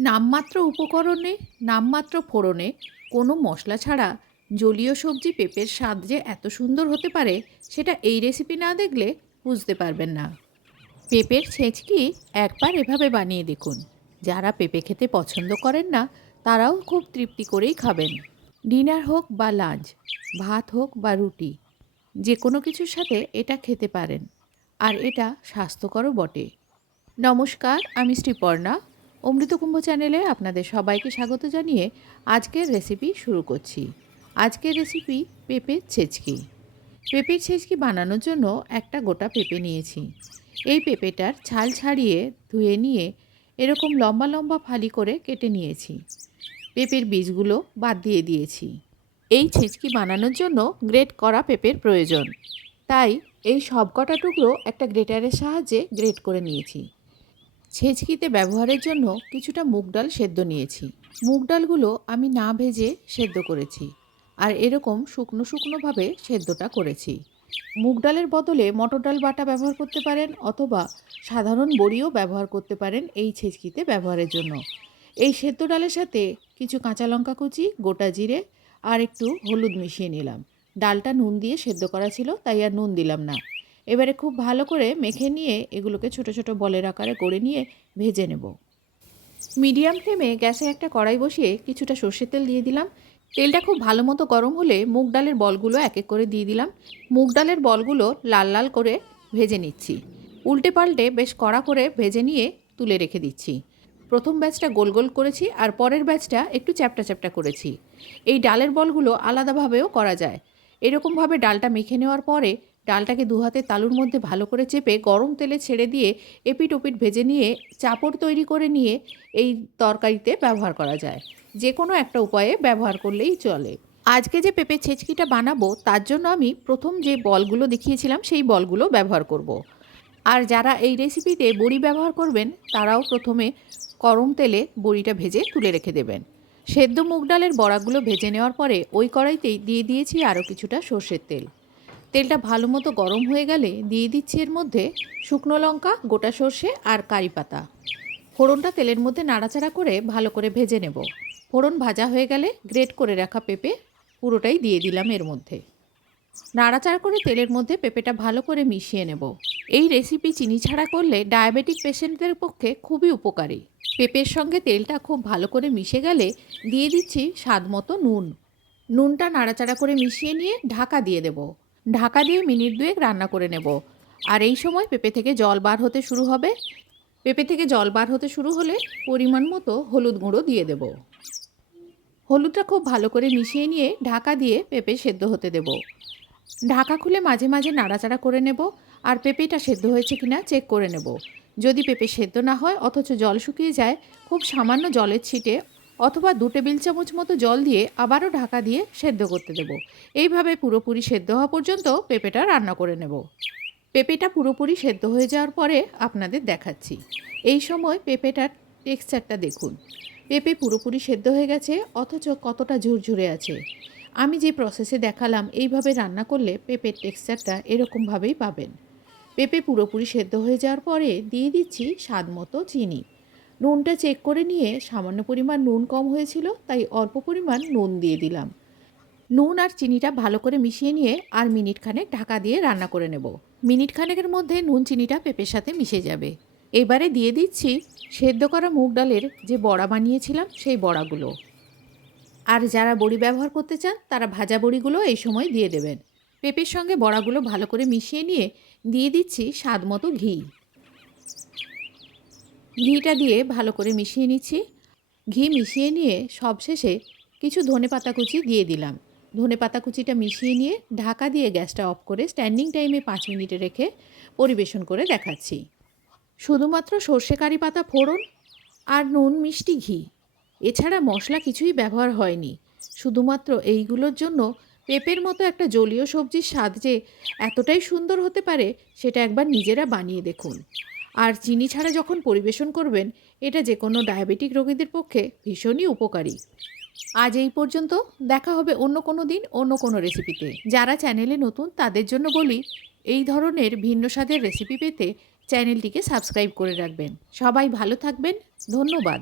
নামমাত্র উপকরণে, নামমাত্র ফোড়নে কোনো মশলা ছাড়া জলীয় সবজি পেঁপের স্বাদ যে এত সুন্দর হতে পারে সেটা এই রেসিপি না দেখলে বুঝতে পারবেন না। পেঁপের ছেঁচকি একবার এভাবে বানিয়ে দেখুন। যারা পেঁপে খেতে পছন্দ করেন না, তারাও খুব তৃপ্তি করেই খাবেন। ডিনার হোক বা লাঞ্চ, ভাত হোক বা রুটি, যে কোনো কিছুর সাথে এটা খেতে পারেন। আর এটা স্বাস্থ্যকরও বটে। নমস্কার, আমি শ্রীপর্ণা। অমৃতকুম্ভ চ্যানেলে আপনাদের সবাইকে স্বাগত জানিয়ে আজকের রেসিপি শুরু করছি। আজকের রেসিপি পেঁপের ছেচকি। পেঁপের ছেচকি বানানোর জন্য একটা গোটা পেঁপে নিয়েছি। এই পেঁপেটার ছাল ছাড়িয়ে ধুয়ে নিয়ে এরকম লম্বা লম্বা ফালি করে কেটে নিয়েছি। পেঁপের বীজগুলো বাদ দিয়ে দিয়েছি। এই ছেচকি বানানোর জন্য গ্রেট করা পেঁপের প্রয়োজন। তাই এই সব কটা টুকরো একটা গ্রেটারের সাহায্যে গ্রেট করে নিয়েছি। ছেঁচকিতে ব্যবহারের জন্য কিছুটা মুগ ডাল সেদ্ধ নিয়েছি। মুগ ডালগুলো আমি না ভেজে সেদ্ধ করেছি আর এরকম শুকনো শুকনোভাবে সেদ্ধটা করেছি। মুগ ডালের বদলে মটর ডাল বাটা ব্যবহার করতে পারেন অথবা সাধারণ বড়িও ব্যবহার করতে পারেন এই ছেঁচকিতে ব্যবহারের জন্য। এই সেদ্ধ ডালের সাথে কিছু কাঁচা লঙ্কা কুচি, গোটা জিরে আর একটু হলুদ মিশিয়ে নিলাম। ডালটা নুন দিয়ে সেদ্ধ করা ছিল, তাই আর নুন দিলাম না। এবারে খুব ভালো করে মেখে নিয়ে এগুলোকে ছোট ছোট বলের আকারে করে নিয়ে ভেজে নেব। মিডিয়াম ফ্লেমে গ্যাসে একটা কড়াই বসিয়ে কিছুটা সর্ষের তেল দিয়ে দিলাম। তেলটা খুব ভালো মতো গরম হলে মুগ ডালের বলগুলো এক এক করে দিয়ে দিলাম। মুগ ডালের বলগুলো লাল লাল করে ভেজে নিচ্ছি। উল্টে পাল্টে বেশ কড়া করে ভেজে নিয়ে তুলে রেখে দিচ্ছি। প্রথম ব্যাচটা গোল গোল করেছি আর পরের ব্যাচটা একটু চ্যাপটা চ্যাপটা করেছি। এই ডালের বলগুলো আলাদাভাবেও করা যায়। এরকমভাবে ডালটা মেখে নেওয়ার পরে ডালটাকে দু হাতে তালুর মধ্যে ভালো করে চেপে গরম তেলে ছেড়ে দিয়ে এপিট ওপিট ভেজে নিয়ে চাপড় তৈরি করে নিয়ে এই তরকারিতে ব্যবহার করা যায়। যে কোনো একটা উপায়ে ব্যবহার করলেই চলে। আজকে যে পেঁপে ছেচকিটা বানাবো, তার জন্য আমি প্রথম যে বলগুলো দেখিয়েছিলাম, সেই বলগুলো ব্যবহার করব। আর যারা এই রেসিপিতে বড়ি ব্যবহার করবেন, তারাও প্রথমে গরম তেলে বড়িটা ভেজে তুলে রেখে দেবেন। সেদ্ধ মুগ ডালের বড়াগুলো ভেজে নেওয়ার পরে ওই কড়াইতেই দিয়ে দিয়েছি আরও কিছুটা সর্ষের তেল। তেলটা ভালো মতো গরম হয়ে গেলে দিয়ে দিচ্ছি এর মধ্যে শুকনো লঙ্কা, গোটা সর্ষে আর কারি পাতা। ফোড়নটা তেলের মধ্যে নাড়াচাড়া করে ভালো করে ভেজে নেব। ফোড়ন ভাজা হয়ে গেলে গ্রেট করে রাখা পেঁপে পুরোটাই দিয়ে দিলাম এর মধ্যে। নাড়াচাড়া করে তেলের মধ্যে পেঁপেটা ভালো করে মিশিয়ে নেব। এই রেসিপি চিনি ছাড়া করলে ডায়াবেটিক পেশেন্টদের পক্ষে খুবই উপকারী। পেঁপের সঙ্গে তেলটা খুব ভালো করে মিশে গেলে দিয়ে দিচ্ছি স্বাদ মতো নুন। নুনটা নাড়াচাড়া করে মিশিয়ে নিয়ে ঢাকা দিয়ে দেব। ঢাকা দিয়ে মিনিট দুয়েক রান্না করে নেব। আর এই সময় পেঁপে থেকে জল বার হতে শুরু হবে। পেঁপে থেকে জল বার হতে শুরু হলে পরিমাণ মতো হলুদ গুঁড়ো দিয়ে দেব। হলুদটা খুব ভালো করে মিশিয়ে নিয়ে ঢাকা দিয়ে পেঁপে সেদ্ধ হতে দেব। ঢাকা খুলে মাঝে মাঝে নাড়াচাড়া করে নেব আর পেঁপেটা সেদ্ধ হয়েছে কিনা চেক করে নেব। যদি পেঁপে সেদ্ধ না হয়, অথচ জল শুকিয়ে যায়, খুব সামান্য জলের ছিটে অথবা দু টেবিল চামচ মতো জল দিয়ে আবারও ঢাকা দিয়ে সেদ্ধ করতে দেব। এইভাবে পুরোপুরি সেদ্ধ হওয়া পর্যন্ত পেঁপেটা রান্না করে নেব। পেঁপেটা পুরোপুরি সেদ্ধ হয়ে যাওয়ার পরে আপনাদের দেখাচ্ছি। এই সময় পেঁপেটার টেক্সচারটা দেখুন। পেঁপে পুরোপুরি সেদ্ধ হয়ে গেছে, অথচ কতটা ঝুরঝুরে আছে। আমি যে প্রসেসে দেখালাম, এইভাবে রান্না করলে পেঁপের টেক্সচারটা এরকমভাবেই পাবেন। পেঁপে পুরোপুরি সেদ্ধ হয়ে যাওয়ার পরে দিয়ে দিচ্ছি স্বাদ মতো চিনি। নুনটা চেক করে নিয়ে সামান্য পরিমাণ নুন কম হয়েছিল, তাই অল্প পরিমাণ নুন দিয়ে দিলাম। নুন আর চিনিটা ভালো করে মিশিয়ে নিয়ে আর মিনিট খানেক ঢাকা দিয়ে রান্না করে নেব। মিনিট খানেকের মধ্যে নুন চিনিটা পেঁপের সাথে মিশে যাবে। এবারে দিয়ে দিচ্ছি সেদ্ধ করা মুগ ডালের যে বড়া বানিয়েছিলাম, সেই বড়াগুলো। আর যারা বড়ি ব্যবহার করতে চান, তারা ভাজা বড়িগুলো এই সময় দিয়ে দেবেন। পেঁপের সঙ্গে বড়াগুলো ভালো করে মিশিয়ে নিয়ে দিয়ে দিচ্ছি স্বাদ মতো ঘি। ঘিটা দিয়ে ভালো করে মিশিয়ে নিচ্ছি। ঘি মিশিয়ে নিয়ে সবশেষে কিছু ধনে পাতা কুচি দিয়ে দিলাম। ধনে পাতা কুচিটা মিশিয়ে নিয়ে ঢাকা দিয়ে গ্যাসটা অফ করে স্ট্যান্ডিং টাইমে পাঁচ মিনিটে রেখে পরিবেশন করে দেখাচ্ছি। শুধুমাত্র সর্ষে কারি পাতা ফোড়ন আর নুন মিষ্টি ঘি। এছাড়া মশলা কিছুই ব্যবহার হয়নি। শুধুমাত্র এইগুলোর জন্য পেঁপের মতো একটা জলীয় সবজির স্বাদ যে এতটাই সুন্দর হতে পারে, সেটা একবার নিজেরা বানিয়ে দেখুন। আর চিনি ছাড়া যখন পরিবেশন করবেন, এটা যে কোনো ডায়াবেটিক রোগীদের পক্ষে ভীষণই উপকারী। আজ এই পর্যন্ত, দেখা হবে অন্য কোনো দিন, অন্য কোনো রেসিপিতে। যারা চ্যানেলে নতুন, তাদের জন্য বলি, এই ধরনের ভিন্ন স্বাদের রেসিপি পেতে চ্যানেলটিকে সাবস্ক্রাইব করে রাখবেন। সবাই ভালো থাকবেন, ধন্যবাদ।